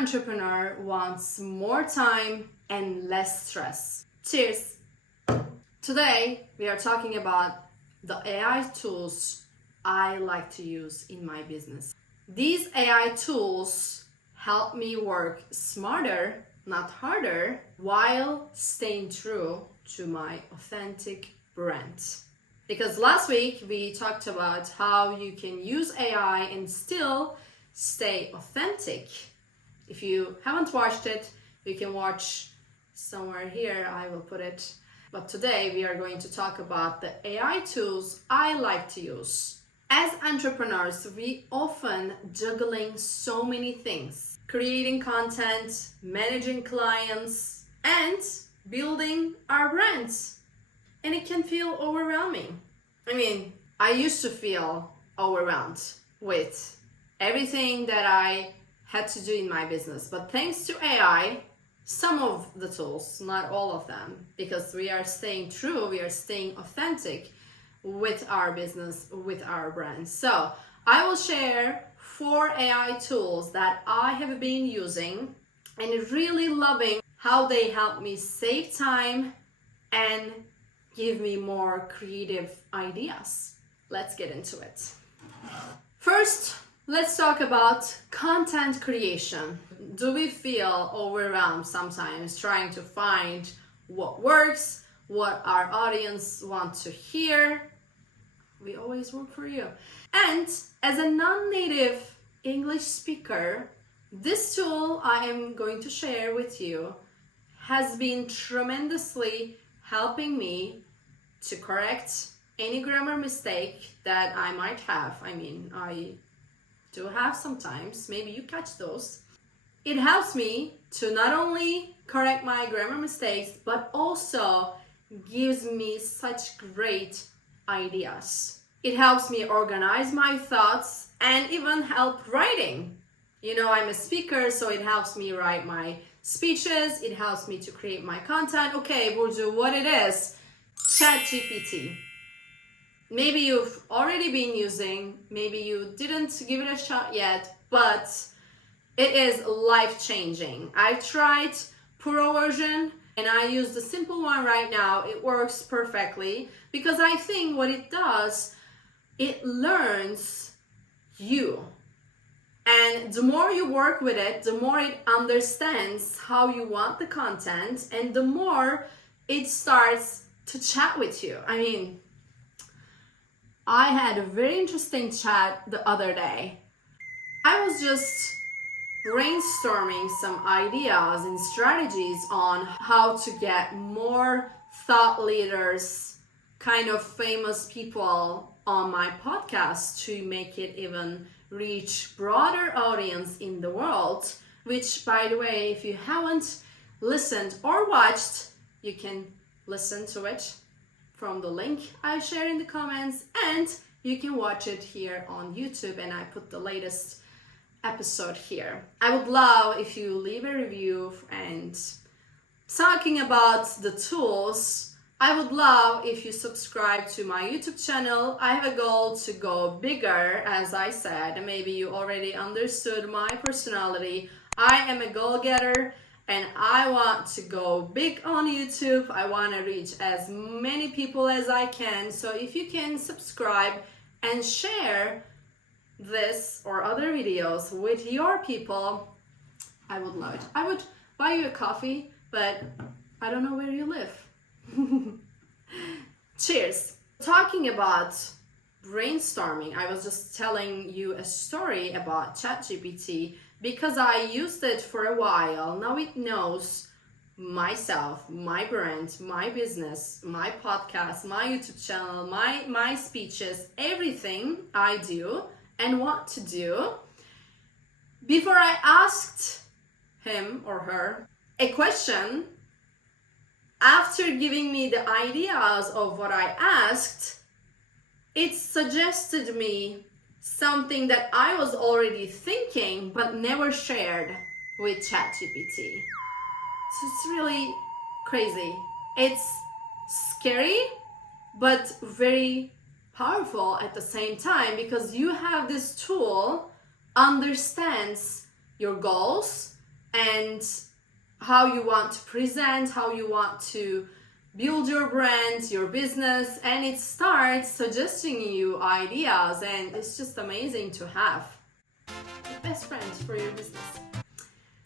entrepreneur wants more time and less stress. Cheers! Today we are talking about the AI tools I like to use in my business. These AI tools help me work smarter, not harder, while staying true to my authentic brand. Because last week we talked about how you can use AI and still stay authentic. If you haven't watched it, you can watch somewhere here, I will put it. But today we are going to talk about the AI tools I like to use. As entrepreneurs, we often juggling so many things. Creating content, managing clients, and building our brands. And it can feel overwhelming. I used to feel overwhelmed with everything that I had to do in my business. But thanks to AI, some of the tools, not all of them, because we are staying true, we are staying authentic with our business, with our brand. So I will share 4 AI tools that I have been using and really loving how they help me save time and give me more creative ideas. Let's get into it. First, let's talk about content creation. Do we feel overwhelmed sometimes trying to find what works, what our audience wants to hear? We always work for you. And as a non-native English speaker, this tool I am going to share with you has been tremendously helping me to correct any grammar mistake that I might have. I do have sometimes, maybe you catch those. It helps me to not only correct my grammar mistakes, but also gives me such great ideas. It helps me organize my thoughts and even help writing. I'm a speaker, so it helps me write my speeches. It helps me to create my content. Okay, Burcu, what it is? ChatGPT. Maybe you've already been using, maybe you didn't give it a shot yet, but it is life-changing. I've tried Pro version and I use the simple one right now. It works perfectly because I think what it does, it learns you. And the more you work with it, the more it understands how you want the content and the more it starts to chat with you. I had a very interesting chat the other day. I was just brainstorming some ideas and strategies on how to get more thought leaders, kind of famous people on my podcast to make it even reach broader audience in the world, which, by the way, if you haven't listened or watched, you can listen to it from the link I share in the comments, and you can watch it here on YouTube, and I put the latest episode here. I would love if you leave a review. And talking about the tools, I would love if you subscribe to my YouTube channel. I have a goal to go bigger, as I said. Maybe you already understood my personality. I am a goal-getter and I want to go big on YouTube. I want to reach as many people as I can. So if you can subscribe and share this or other videos with your people, I would love it. I would buy you a coffee, but I don't know where you live. Cheers. Talking about brainstorming, I was just telling you a story about ChatGPT because I used it for a while. Now it knows myself, my brand, my business, my podcast, my YouTube channel, my speeches, everything I do and want to do. Before I asked him or her a question, after giving me the ideas of what I asked, it suggested me something that I was already thinking but never shared with ChatGPT. So it's really crazy. It's scary, but very powerful at the same time because you have this tool understands your goals, and how you want to present, how you want to build your brand, your business, and it starts suggesting you ideas, and it's just amazing to have the best friend for your business.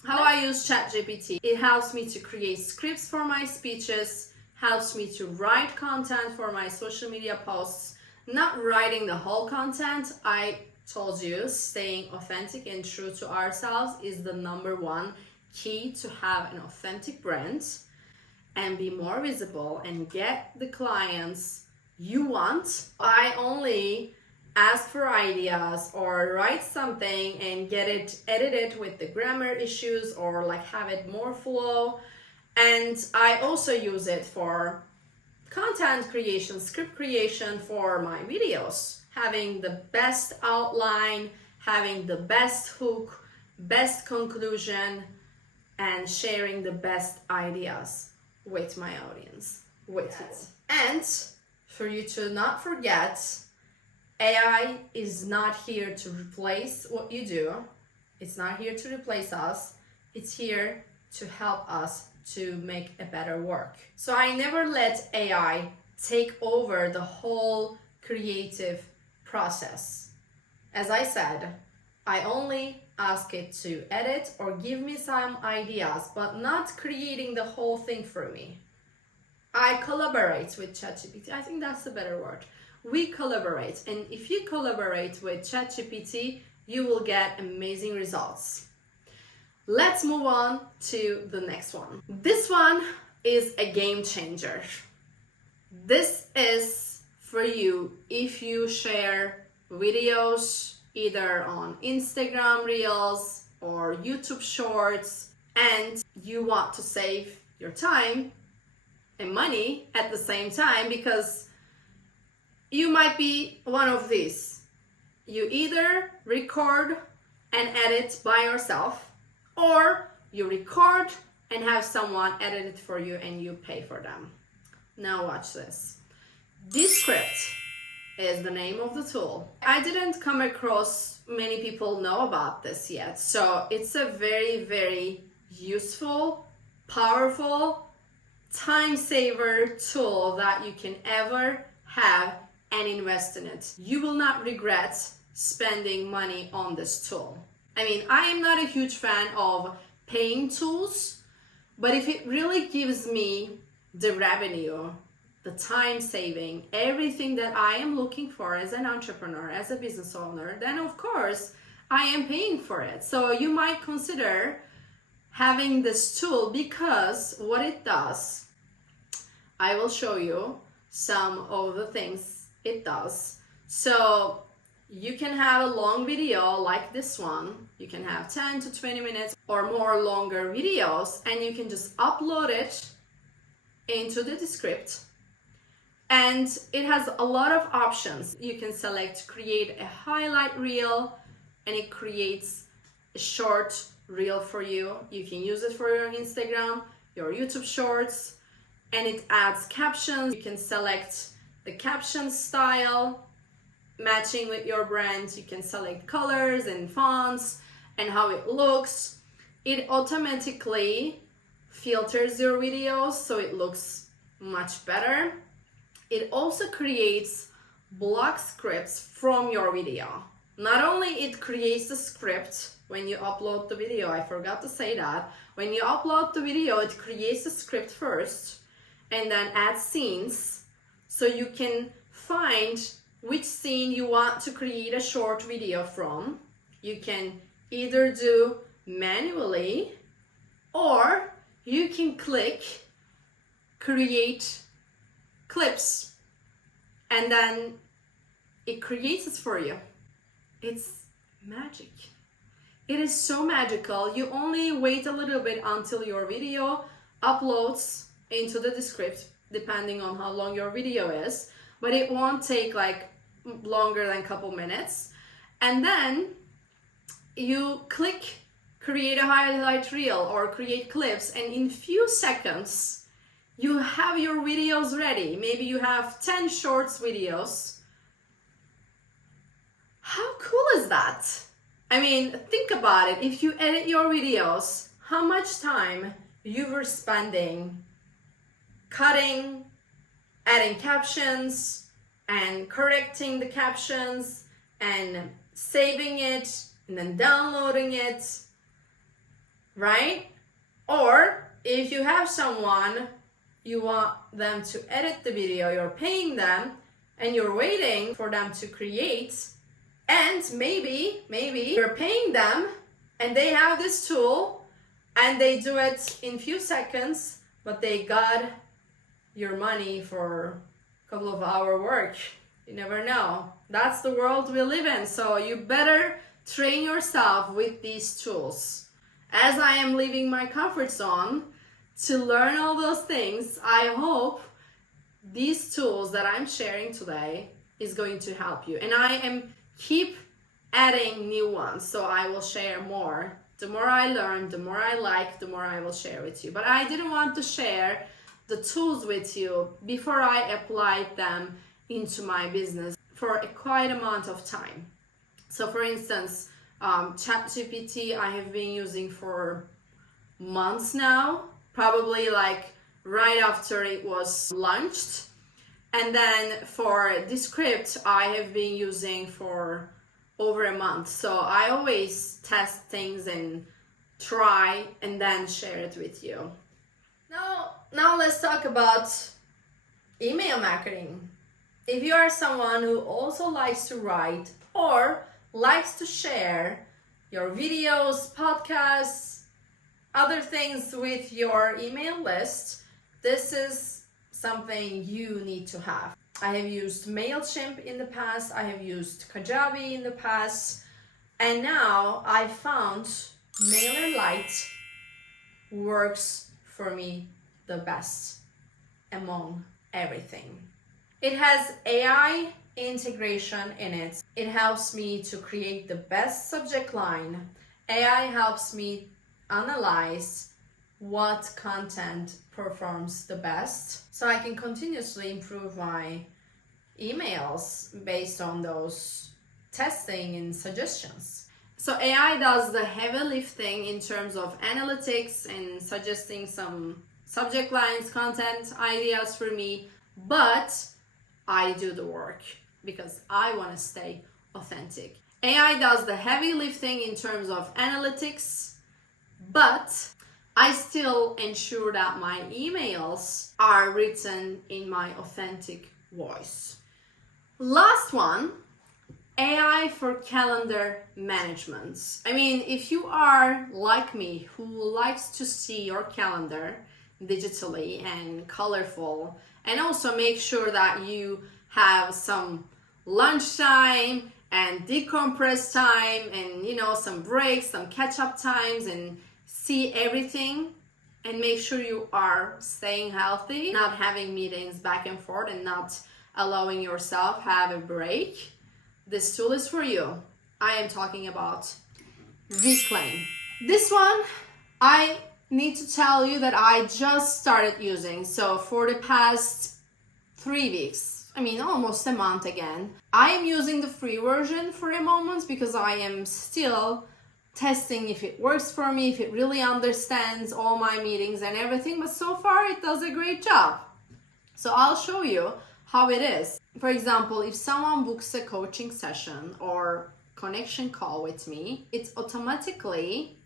How I use ChatGPT. It helps me to create scripts for my speeches, helps me to write content for my social media posts. Not writing the whole content, I told you, staying authentic and true to ourselves is the number one key to have an authentic brand and be more visible and get the clients you want. I only ask for ideas or write something and get it edited with the grammar issues or like have it more flow. And I also use it for content creation, script creation for my videos, having the best outline, having the best hook, best conclusion, and sharing the best ideas with my audience with it. And for you to not forget, AI is not here to replace what you do. It's not here to replace us. It's here to help us to make a better work. So I never let AI take over the whole creative process. As I said, I only ask it to edit or give me some ideas, but not creating the whole thing for me. I collaborate with ChatGPT. I think that's a better word. We collaborate, and if you collaborate with ChatGPT, you will get amazing results. Let's move on to the next one. This one is a game changer. This is for you if you share videos either on Instagram Reels or YouTube Shorts, and you want to save your time and money at the same time, because you might be one of these. You either record and edit by yourself, or you record and have someone edit it for you and you pay for them. Now watch this. Descript is the name of the tool. I didn't come across many people know about this yet, so it's a very, very useful, powerful, time saver tool that you can ever have and invest in it. You will not regret spending money on this tool. I mean, I am not a huge fan of paying tools, but if it really gives me the revenue, the time saving, everything that I am looking for as an entrepreneur, as a business owner, then of course I am paying for it. So you might consider having this tool, because what it does, I will show you some of the things it does. So you can have a long video like this one. You can have 10 to 20 minutes or more longer videos, and you can just upload it into the Descript. And it has a lot of options. You can select create a highlight reel, and it creates a short reel for you. You can use it for your Instagram, your YouTube Shorts, and it adds captions. You can select the caption style matching with your brand. You can select colors and fonts and how it looks. It automatically filters your videos so it looks much better. It also creates block scripts from your video. Not only it creates the script when you upload the video, I forgot to say that. When you upload the video, it creates the script first and then adds scenes, so you can find which scene you want to create a short video from. You can either do manually, or you can click create clips, and then it creates it for you. It's magic. It is so magical. You only wait a little bit until your video uploads into the Descript, depending on how long your video is, but it won't take like longer than a couple minutes. And then you click create a highlight reel or create clips, and in few seconds you have your videos ready. Maybe you have 10 shorts videos. How cool is that? I mean, think about it. If you edit your videos, how much time you were spending cutting, adding captions, and correcting the captions, and saving it, and then downloading it, right? Or if you have someone, you want them to edit the video, you're paying them, and you're waiting for them to create, and maybe you're paying them, and they have this tool, and they do it in few seconds, but they got your money for a couple of hour work. You never know. That's the world we live in. So you better train yourself with these tools. As I am leaving my comfort zone to learn all those things, I hope these tools that I'm sharing today is going to help you. And I am keep adding new ones. So I will share more. The more I learn, the more I like, the more I will share with you. But I didn't want to share the tools with you before I applied them into my business for a quite amount of time. So for instance, ChatGPT I have been using for months now, probably like right after it was launched. And then for Descript I have been using for over a month. So I always test things and try and then share it with you. Now let's talk about email marketing. If you are someone who also likes to write or likes to share your videos, podcasts, other things with your email list, this is something you need to have. I have used MailChimp in the past, I have used Kajabi in the past, and now I found MailerLite works for me the best among everything. It has AI integration in it. It helps me to create the best subject line. AI helps me analyze what content performs the best, so I can continuously improve my emails based on those testing and suggestions. So AI does the heavy lifting in terms of analytics and suggesting some subject lines, content, ideas for me, but I do the work because I want to stay authentic. AI does the heavy lifting in terms of analytics, but I still ensure that my emails are written in my authentic voice. Last one, AI for calendar management. I mean, if you are like me who likes to see your calendar digitally and colorful, and also make sure that you have some lunchtime and decompress time and some breaks, some catch-up times, and see everything and make sure you are staying healthy, not having meetings back and forth and not allowing yourself have a break, this tool is for you. I am talking about Reclaim. This one, I need to tell you that I just started using. So for the past 3 weeks, almost a month again, I am using the free version for a moment because I am still testing if it works for me, if it really understands all my meetings and everything, but so far it does a great job. So I'll show you how it is. For example, if someone books a coaching session or connection call with me, it automatically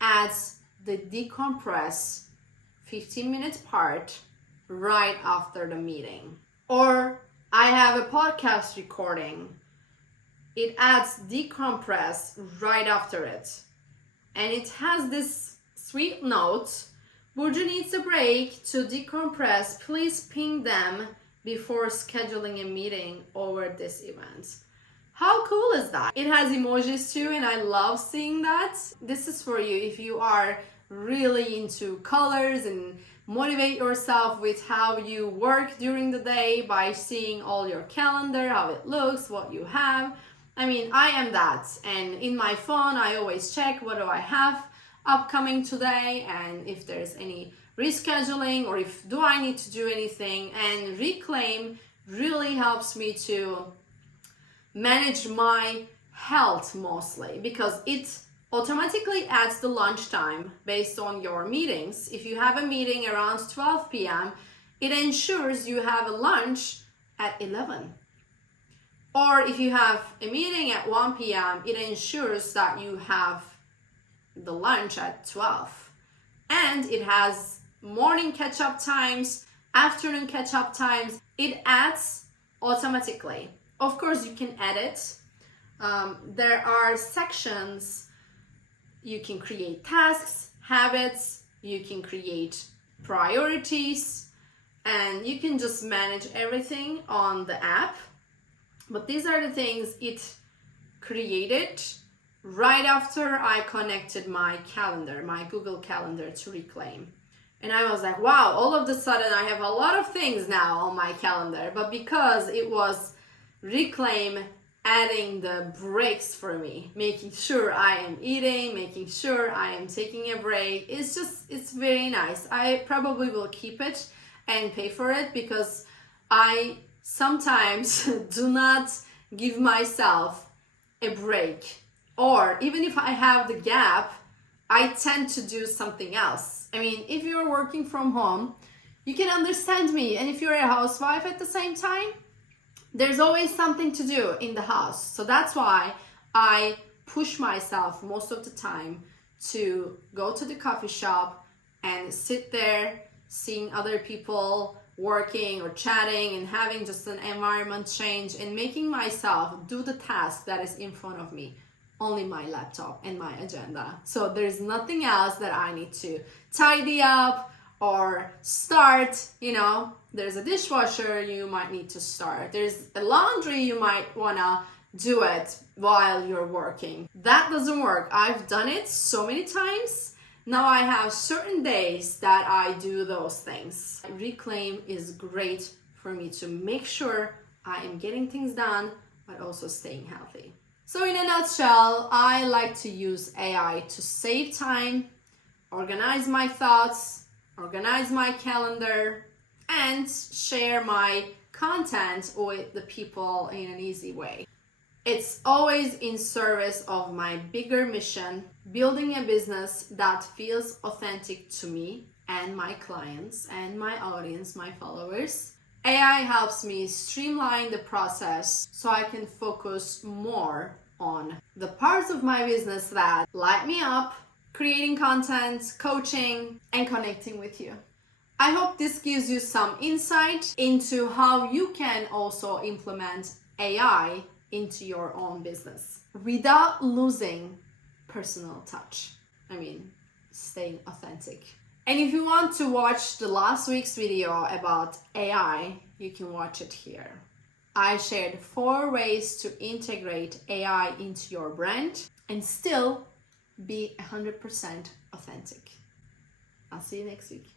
adds the decompress 15-minute part right after the meeting. Or I have a podcast recording, it adds decompress right after it. And it has this sweet note, Burcu needs a break to decompress, please ping them before scheduling a meeting over this event. How cool is that? It has emojis too, and I love seeing that. This is for you if you are really into colors and motivate yourself with how you work during the day by seeing all your calendar, how it looks, what you have. I am that, and in my phone I always check what do I have upcoming today and if there's any rescheduling or if do I need to do anything. And Reclaim really helps me to manage my health mostly because it automatically adds the lunchtime based on your meetings. If you have a meeting around 12 p.m., it ensures you have a lunch at 11. Or if you have a meeting at 1 p.m., it ensures that you have the lunch at 12. And it has morning catch-up times, afternoon catch-up times. It adds automatically. Of course, you can edit. There are sections. You can create tasks, habits, you can create priorities, and you can just manage everything on the app. But these are the things it created right after I connected my calendar, my Google Calendar, to Reclaim. And I was like, wow, all of a sudden I have a lot of things now on my calendar. But because it was Reclaim adding the breaks for me, making sure I am eating, making sure I am taking a break, it's very nice. I probably will keep it and pay for it because I sometimes do not give myself a break. Or even if I have the gap, I tend to do something else. I mean, if you're working from home, you can understand me. And if you're a housewife at the same time, there's always something to do in the house. So that's why I push myself most of the time to go to the coffee shop and sit there, seeing other people working or chatting and having just an environment change and making myself do the task that is in front of me. Only my laptop and my agenda. So there's nothing else that I need to tidy up or start. There's a dishwasher you might need to start. There's a laundry you might wanna do it while you're working. That doesn't work. I've done it so many times. Now I have certain days that I do those things. Reclaim is great for me to make sure I am getting things done, but also staying healthy. So in a nutshell, I like to use AI to save time, organize my thoughts, organize my calendar, and share my content with the people in an easy way. It's always in service of my bigger mission, building a business that feels authentic to me and my clients and my audience, my followers. AI helps me streamline the process so I can focus more on the parts of my business that light me up, creating content, coaching, and connecting with you. I hope this gives you some insight into how you can also implement AI into your own business without losing personal touch. Staying authentic. And if you want to watch the last week's video about AI, you can watch it here. I shared 4 ways to integrate AI into your brand and still be 100% authentic. I'll see you next week.